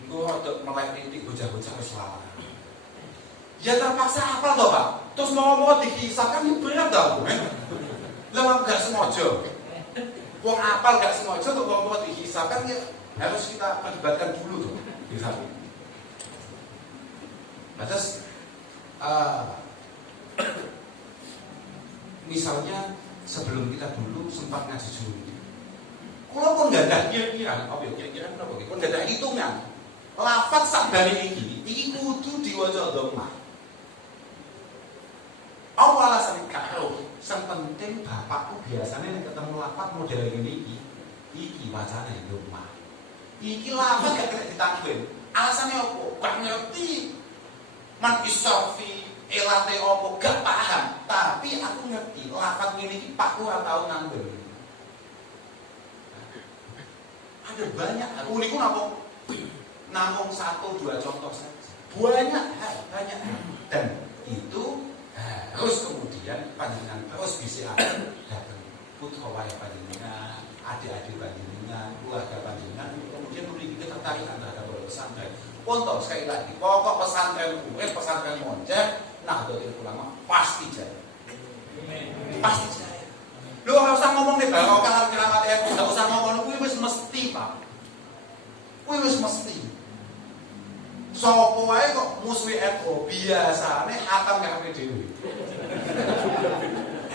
Itu untuk melek titik bocah-bocah salah. Ya terpaksa apa toh Pak? Terus mau dihisab kan ini berat tau, lewat gak sengaja. Wong apal gak sengaja tuh mau dihisab kan ya harus kita melibatkan dulu tuh hisab. Nah, terus misalnya sebelum kita dulu sempat ngaji dulu. Kalau pun nggak ada kira-kira, kenapa? Kalau nggak ada hitungan, lafaz sabdane iki kudu diwaca dhammah. Apa alasan karo? Yang penting bapakku biasanya nek ketemu lafaz model ini iki wacane dhammah. Iki lafaz gak kena ditanwin. Alasannya apa? Gak ngerti. Man isofi elate apa gak paham. Tapi aku ngerti lafaz ini Pak ora tau nanggung. Ada banyak. Aku niku namung 1-2 contoh saja. Banyak. Dan itu harus kemudian panjenengan terus bisa datang putra wayah panjenengan, adik-adik panjenengan, keluarga panjenengan, kemudian memiliki ketertarikan terhadap pesantren. Contoh sekali lagi, pokok pesantren Moncer, Nahdlatul Ulama pasti jaya. Pasti jaya. Lu nggak usah ngomong nih barokah keramat nggak usah ngomong, kuwi wis mesti Pak. Kuwi wis mesti. Sopo wae kok musuhi NU biasane hatam karepe dhewe.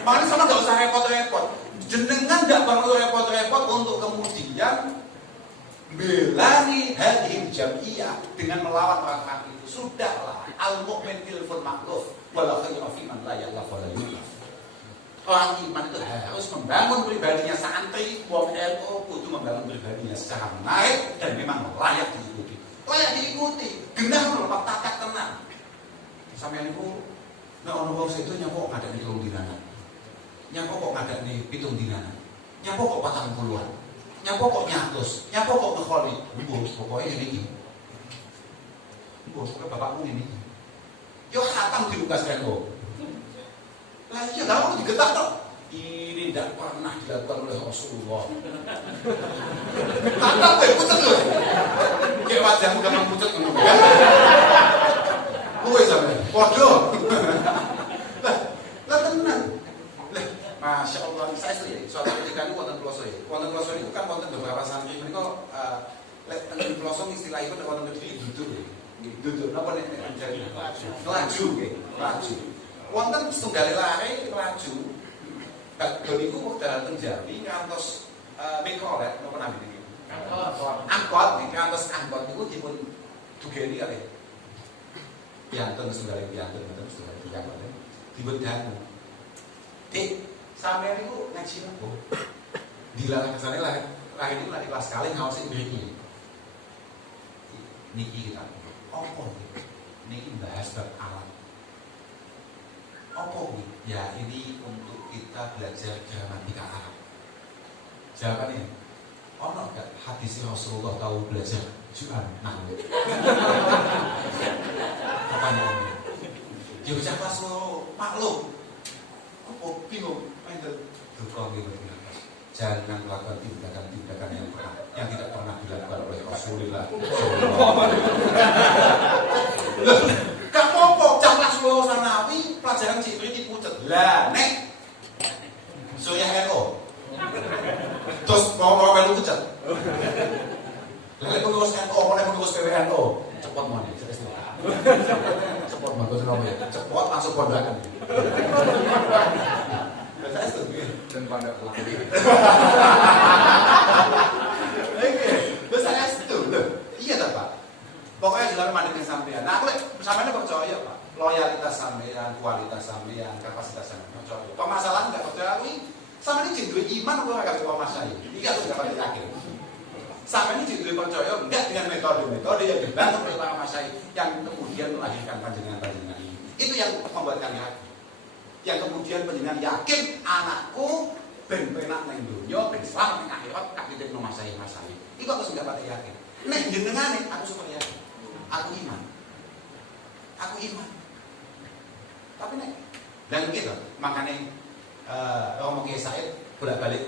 Makanya sama nggak usah repot-repot. Jenengan nggak perlu repot-repot untuk kemudian belani hadhil jamiyah dengan melawan orang itu. Sudahlah, al-mu'min fil makluf wala khayra fi man la ya'laf wala yulaf. Orang iman itu harus membangun pribadinya santri, wong NU kudu membangun pribadinya secara menarik dan memang layak diikuti. Layak diikuti, genah melepak tatak tenang. Sampeyan niku nek ana wong sedo nyapa kok ngadani 3 dinanan. Nyapa kok ngadani 7 dinanan. Nyapa kok 40-an. Nyapa kok nyatus, nyapa kok ngekholi. Mbok pokoke ngene iki. Mbok pokoke bapakmu ngene iki. Yo hatam dibuka seno. Lah iya lha kok digetak tok. Ini tidak pernah dilakukan oleh Rasulullah. Hatam pucet lho. Kayak wajahmu gampang pucet ngono. Kowe sampeyan padha. Lah tenan. Lah Masya Allah, saya sendiri suatu ketika itu wonten kloso ya. Wonten kloso itu kan wonten beberapa santri menika lek teng kloso istilahipun wonten negeri duduk. Duduk napa nek mencari laju nggih, laju. Wonten setunggal lare laju. Badhe niku dalan teng Jambi ngantos mikrolet napa namine iki? Angkot nih, ngantos angkot niku dipun dugeni kali. Piantun setunggal piantun setunggal piantun. Dipun dangu. Dik, sampeyan niku ngaji napa? Dilarang kesane lah itu lari kelas kali ngaosi mriki. Niki kita. Apa niki bahas bab alam. Apa ya ini untuk kita belajar gramatika Arab. Jawabannya, ono gak hadis Rasulullah tahu belajar Ju'an nahwu? Pertanyaannya. Ya ucap pas lo maklum. Apa bingung? Dukung gitu. Jangan melakukan tindakan-tindakan yang tidak pernah dilakukan oleh Rasulullah. Gak apa-apa, jam Rasulullah Sanawi pelajaran Jibril dipucet. Lah, nek Surya NU. Terus mau melu pucet. Lah pengurus NU, mau pengurus PWNU, cepot mone, cepot bagus nomor ya. Cepot masuk kondakan. Saya setuju dan pada pelakon. Oke, saya setuju. Iya tak Pak? Pokoknya jelas mandikan sampean. Nah, aku sampean percaya Pak, loyalitas apa ora karo Mas saya. Iki aku dapat yakin. Sampai ini jadi percaya enggak dengan metode-metode yang dibangun oleh para Mas saya yang kemudian melahirkan panjenengan-panjenengan ini. Itu yang membuat kami yakin. Yang kemudian panjenengan yakin anakku ben penak nang donya, ben selamat nang akhirat tak titipno Mas saya. Iku aku sudah dapat yakin. Nek jenengane aku super yakin. Aku iman. Tapi nek dan gitu, makanya Romo Kiai Said bolak-balik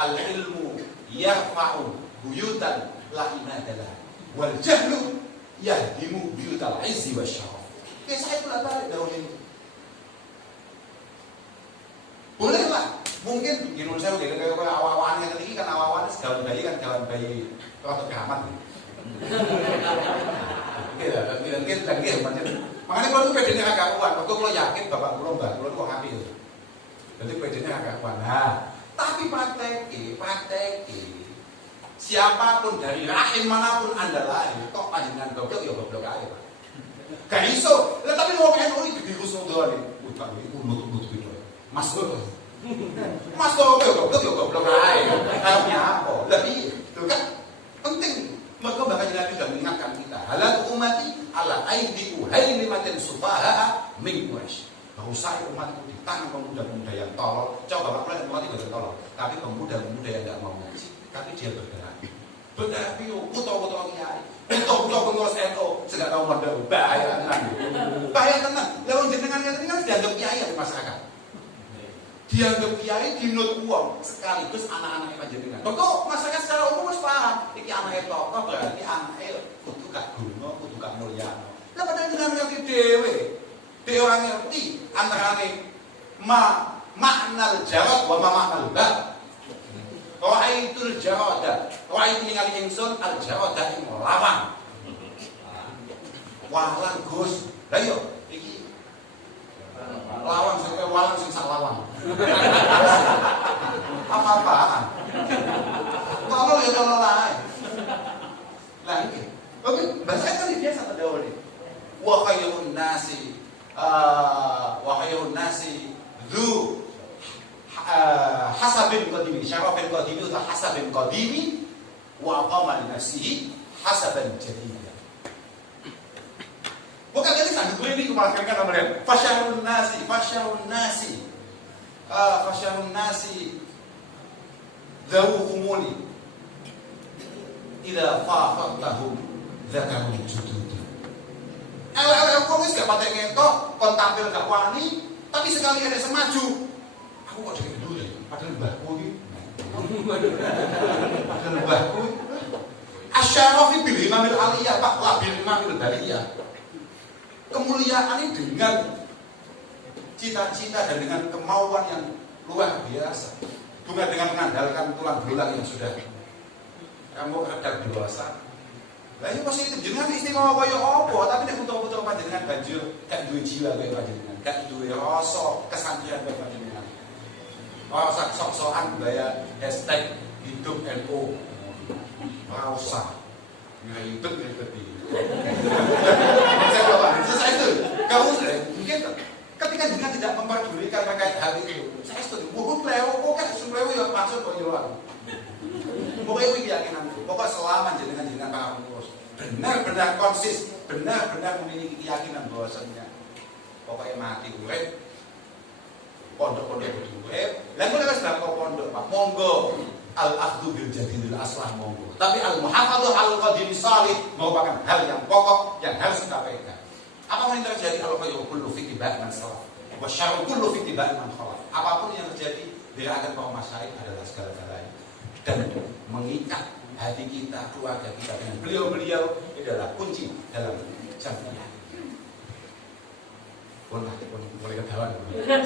al-ilmu yarfa'u buyutan la inadalah wal jahlu yahdimu buyutal izzi wasyaraf. Kiai Said bolak-balik daun ini. Bolehlah, mungkin di Indonesia kayak awal-awal yang tinggi kan awal-awal segala gawan bayi rotok keramat. Oke lah, dan macam makanya kalau itu pedenya agak kuat, waktu kalau yakin bapak kalau mbak kalau kok ngambil, jadi pedenya agak kuat. Nah, tapi praktek, siapapun dari rahim manapun anda lahir, kok panjenengan goblok ya goblok aja pak. Gak iso, tapi mau pengen ini gede khusus doang nih, utang itu nutut gitu, mas goblok ya goblok aja, kayaknya apa? Lebih, itu kan penting. Maka bakal Nabi sudah mengingatkan kita. Halal umati ala aidi uhaylimatin sufaha min Quraisy. Bahusai umatku di tangan pemuda-pemuda yang tolol. Coba bapak umat itu tolol. Tapi pemuda-pemuda yang tidak mau ngaji. Tapi dia bergerak. Bergerak piu, puto-puto kiai, puto-puto pengurus NU. Segala tahu modal bahaya tenang. Bahaya tenang. Lalu jenengan yang kan dianggap kiai di masyarakat. Dianggap kiai dinut uang sekaligus anak-anaknya panjenengan. Kok masyarakat secara umum harus paham. Iki anaknya tokoh berarti anaknya kudu gak guna, kudu gak mulia. Lah padahal jenengan ngerti dhewe. Dhewe ora ngerti antarane maknal jarad wa maknal bab. Ra'aitul jarada. Ra'ait ningali ingsun al jarada ing lawang. Walang Gus. Lah yo iki lawang sampai walang sing sak lawang. Apa-apaan? Tolong ya tolong lain. Lah ini. Oke, bahasa kan biasa pada awal ini. Wa khayrun nasi dzu hasabin qadimi, syarafin qadimi atau hasabin qadimi wa aqama li nafsihi hasaban jadida. Bukan jadi sangat gue ini kemarin kan namanya fasyarun nasi dzauhumuni idza faqatahum dzakarun judud. Kok wis gak patek ngetok, kon tampil gak wani, tapi sekali ada semaju. Aku kok jadi dulu ya, padahal mbahku iki. Padahal mbahku. Asyarafi bil imamil aliyah, Pak, la bil imamil bariyah. Kemuliaan ini dengan cita-cita dan dengan kemauan yang luar biasa, bukan dengan mengandalkan tulang belulang yang sudah kamu kadang dewasa. Lah ini positif jenengan istimewa kaya apa, tapi nek putra-putra panjenengan banjur gak duwe jiwa kaya panjenengan, gak duwe rasa kesantrian kaya panjenengan. Rasa sok-sokan gaya hashtag hidup NU. Ora usah. Ngeribet iki. Saya itu, kamu mungkin ketika jenengan tidak memperdulikan terkait hal itu, saya setuju. Bukan lewo, kan sumlewo yang maksud kok jelas. Pokoknya itu keyakinan itu. Pokoknya selama jenengan para pengurus benar-benar konsis, benar-benar memiliki keyakinan bahwasannya pokoknya mati urip, pondok-pondok kudu urip. Lah kok nek sedang pondok, Pak, monggo al-akhdhu bil jadidil aslah monggo. Tapi al-muhafadzah al-qadim salih merupakan hal yang pokok yang harus kita pegang. Apapun yang terjadi al-khairu kullu fi ittiba'i man salaf wa syarru kullu fi ittiba'i man khalaf. Apapun yang terjadi gerakan kaum masyayikh adalah segala-galanya. Dan mengikat hati kita, keluarga kita dengan beliau-beliau adalah kunci dalam jamiah. Boleh ketahuan.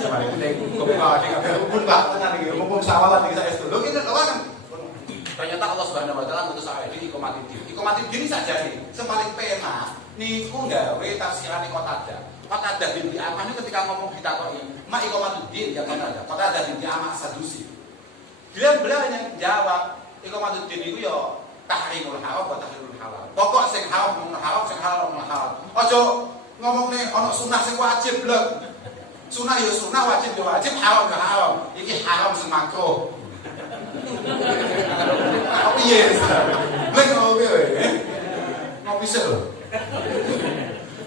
Sama ini kebuka pun Pak, tenan iki mumpung sawalan iki saya itu. Lho kita lawan. Ternyata Allah Subhanahu wa taala ngutus saya di Iqomatuddin. Iqomatuddin saja nih, semaling pena niku gawe tafsirane Qatadah. Qatadah bin Di'amah ketika ngomong ditakoki, "Ma Iqomatuddin ya Qatadah?" Qatadah bin Di'amah Sadusi. Beliau yang jawab, Iqomatuddin itu ya tahrimul haram wa tahrimul halal. Pokok sing haram ngomong haram, sing halal ngomong halal. Aja ngomongnya ana sunah sing wajib lho. Sunah ya sunah, wajib ya wajib, haram ya haram. Iki haram sing makruh. Apa yes? Lek ngopi wae. Ngopi sih loh.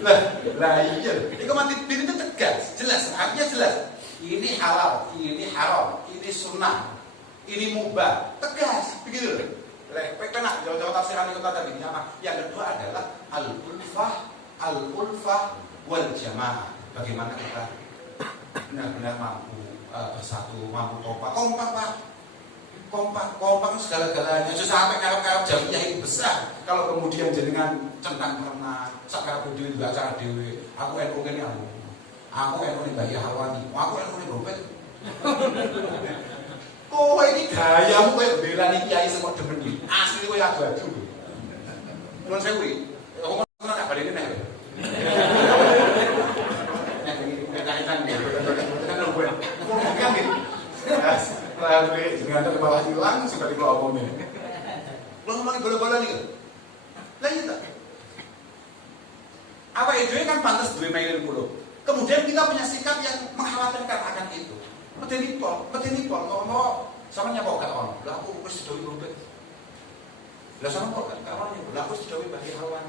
Lah iya. Iku mati itu tegas, jelas, artinya jelas. Ini halal, ini haram, ini sunnah, ini mubah, tegas, begitu loh. Lek kena jauh-jauh tafsiran itu tadi apa? Yang kedua adalah al-ulfah wal jamaah. Bagaimana kita benar-benar mampu bersatu, mampu kompak segala-galanya. Sampai karep-karep jamiah itu besar. Kalau kemudian jenengan centang pernah sakar berdiri di acara dewe, aku NU ini aku NU ini Bayi Hawani, aku NU ini Dompet. Kowe ini gayamu kowe belani kiai semua demen iki. Asli kowe adu-adu. Nuwun sewu. Ngomong nak baleni nek. Nek iki kaitan ya. Kan lho kan gitu. Lalu dengan terbawah hilang sudah dikelola omongin. Lo ngomongin bola-bola nih. Lah iya tak? Apa itu kan pantas dua main dulu. Kemudian kita punya sikap yang mengkhawatirkan akan itu. Medeni pol, ngomong sama nyapa kata orang. Lah aku wis didawi Dompet. Lah sama kok kata orang lah aku wis didawi Bayi Hawan.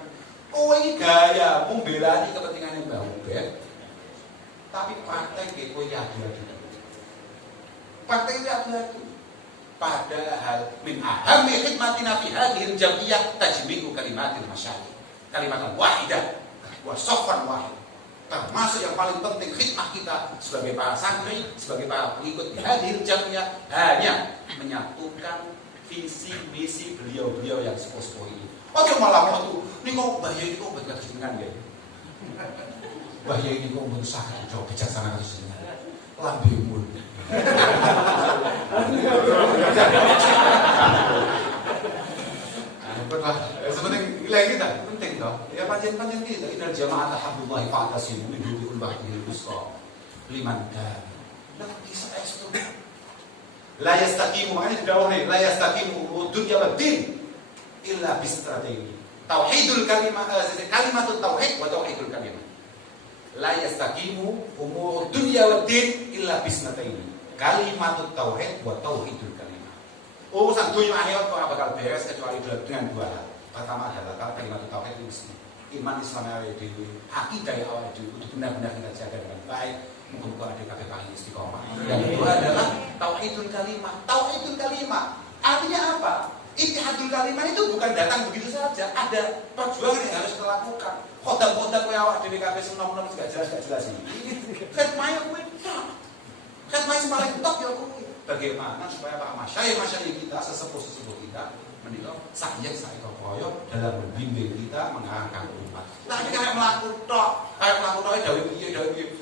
Oh ini gaya membelani kepentingannya Mbak Ubed. Tapi partai ke kowe ya adu-adu. Partai itu adu-adu. Padahal min ahammi khidmatina fi hadhihi al-jam'iyyah tajmi'u kalimatil masyayikh. Kalimatan wahidah wa saffan wahid. Termasuk yang paling penting khidmah kita sebagai para santri, sebagai para pengikut di hadhihi al-jam'iyyah hanya menyatukan visi misi beliau-beliau yang sepuh-sepuh ini. Ojo malah waktu niku bahaya ini kok berkat jenengan ya. Bahaya ini kok mun sakit coba bijaksana kados jenengan. Lambemu. Sebenarnya nilai kita penting toh. Ya panjang kita. Inal jamaah hablullah fa'tasimu min hudul bahdil busqa liman kan. Lah kisah itu. La yastaqimu makanya didawuhi la yastaqimu dunya wad din illa bistrategi. Tauhidul kalimatut tauhid wa tauhidul kalimat. La yastaqimu umur dunya wad din illa bisnataini. Kalimatut tauhid wa tauhidul kalimat. Urusan dunia akhirat kok bakal beres kecuali dengan dua hal. Pertama adalah kalimatut tauhid itu mesti iman Islam awake dhewe, akidah awake dhewe itu benar-benar kita jaga dengan baik. Mungkin kok ada KPK istiqomah. Yang kedua adalah tauhidul kalimat. Tauhidul kalimat artinya apa? Ittihadul kalimat itu bukan datang begitu saja. Ada perjuangan yang harus kita lakukan. Khodak-khodak kowe awak dhewe kabeh senom-nom gak jelas ini. Khidmah kuwi tok. Khidmah paling top ya kuwi. Bagaimana supaya para masyayikh kita, sesepuh-sesepuh kita menika sayek kaya dalam membimbing kita mengarahkan umat. Tapi kayak mlaku tok dawuh piye.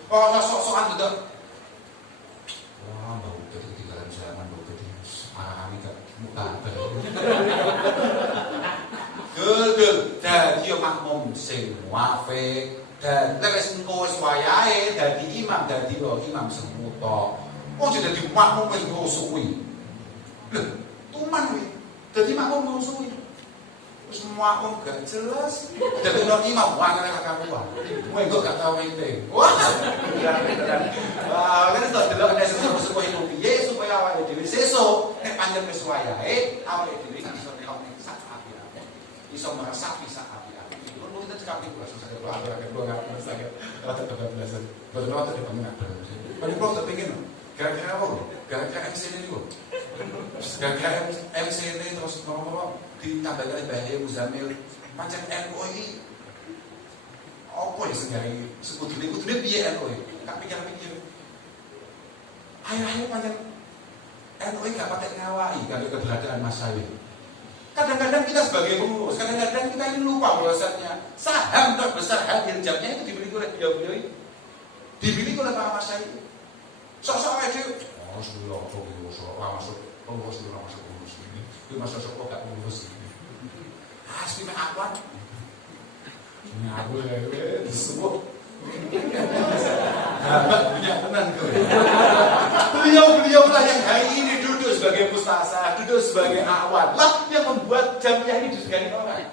Oh, sok-sokan gitu. Wah, Mbak Ubed ketinggalan zaman Mbak Ubed ini sepahami gak muka Gel, dadi makmum sing muafik, dan wis engko wis wayahe dadi imam semuto. Oh, jadi makmum wis ngrusuki. Lho, tuman kuwi. Dadi makmum ngrusuki. Wis makmum gak jelas. Dadi imam wangane kakak kuwi. Kowe kok gak tau ente. Wah. Wah, kan iso delok nek sesepuh itu piye supaya awake dhewe sesuk nek pancen wis wayahe awake dhewe iso nelok sak api-api. Iso meresapi sak api-api. Perlu kita cekap iki langsung saya pelajari gua enggak bisa saya. Rata 13. Betul-betul di pengen ada. Paling kok terpikir gara-gara apa? Gara-gara MCN itu. Gara-gara MCN terus ngomong ditambahkan bahaya Muzamil pancen NU ini apa ya senjari sekudune piye NU ini? Tak pikir-pikir. Akhir-akhir pancen NU ini gak pakai ngawai kalau keberadaan Mas Sawi. Kadang-kadang kita sebagai pengurus, kadang-kadang kita ini lupa bahwasanya saham terbesar hadir jamnya itu dimiliki oleh beliau-beliau ini. Dimiliki oleh para Mas Sawi. Sok-sok aja. Oh, sudah kok gitu, sok masuk pengurus dulu masuk pengurus ini. Itu masuk kok gak pengurus ini. Asli mek akuan. Ini aku disebut. Punya tenan kowe. Beliau lah yang hari ini duduk sebagai mustasar, duduk sebagai awan. Lah yang membuat jamiah ini disegani orang.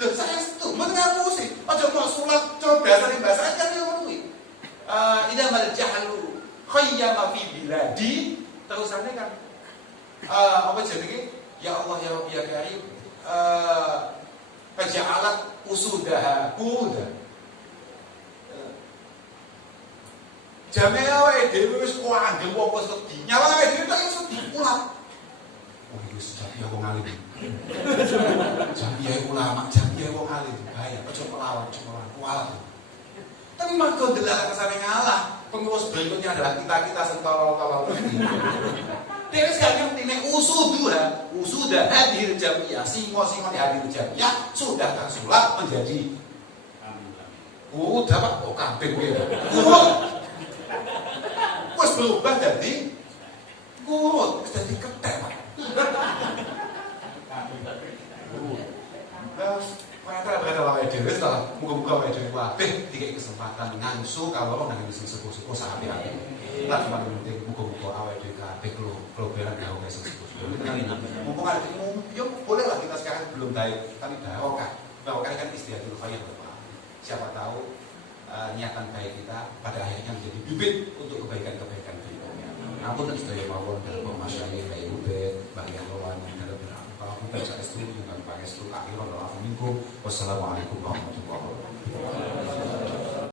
Loh, saya itu mengaku sih. Aja mau sulat coba bahasa kan yo ngono kuwi. Idza mal jahlu khayyama fi biladi terusannya kan apa jenenge? Ya Allah ya Rabbi ya Karim. Faja'alat usudaha huda. Jame awake dhewe wis kuanggel apa sedih. Nyawa awake dhewe tak sedih ulah. Oh iki sedih wong alim. Jambiyae ulama, jambiyae wong alim. Bahaya, aja melawan, kualat. Tapi mergo ndelok kesane ngalah. Pengurus berikutnya adalah kita sing tolol-tolol. Dia gak ngerti nek usudah hadir jamiyah, singo-singo hadir jamiyah sudah tersulap menjadi udah Pak, kok kabeh kuwi. Wes berubah jadi kurut, jadi ketek Pak. Ternyata awake dhewe setelah muga-muga awake dhewe kabeh dikek kesempatan ngangsu kalau nang sing sepuh-sepuh sapi-sapi. Lah cuma penting muga-muga awake dhewe kabeh kloberan gawe sing sepuh-sepuh. Mumpung ada yo boleh lah kita sekarang belum baik, tapi barokah. Barokah kan istiadatul khair Pak. Siapa tahu niatan baik kita pada akhirnya menjadi bibit untuk kebaikan-kebaikan berikutnya. Ampun sedaya mawon dalam masyarakat baik ubed, bagian lawan dalam berapa pun saya setuju dengan Pak Estu akhirul minkum. Wassalamualaikum warahmatullahi wabarakatuh.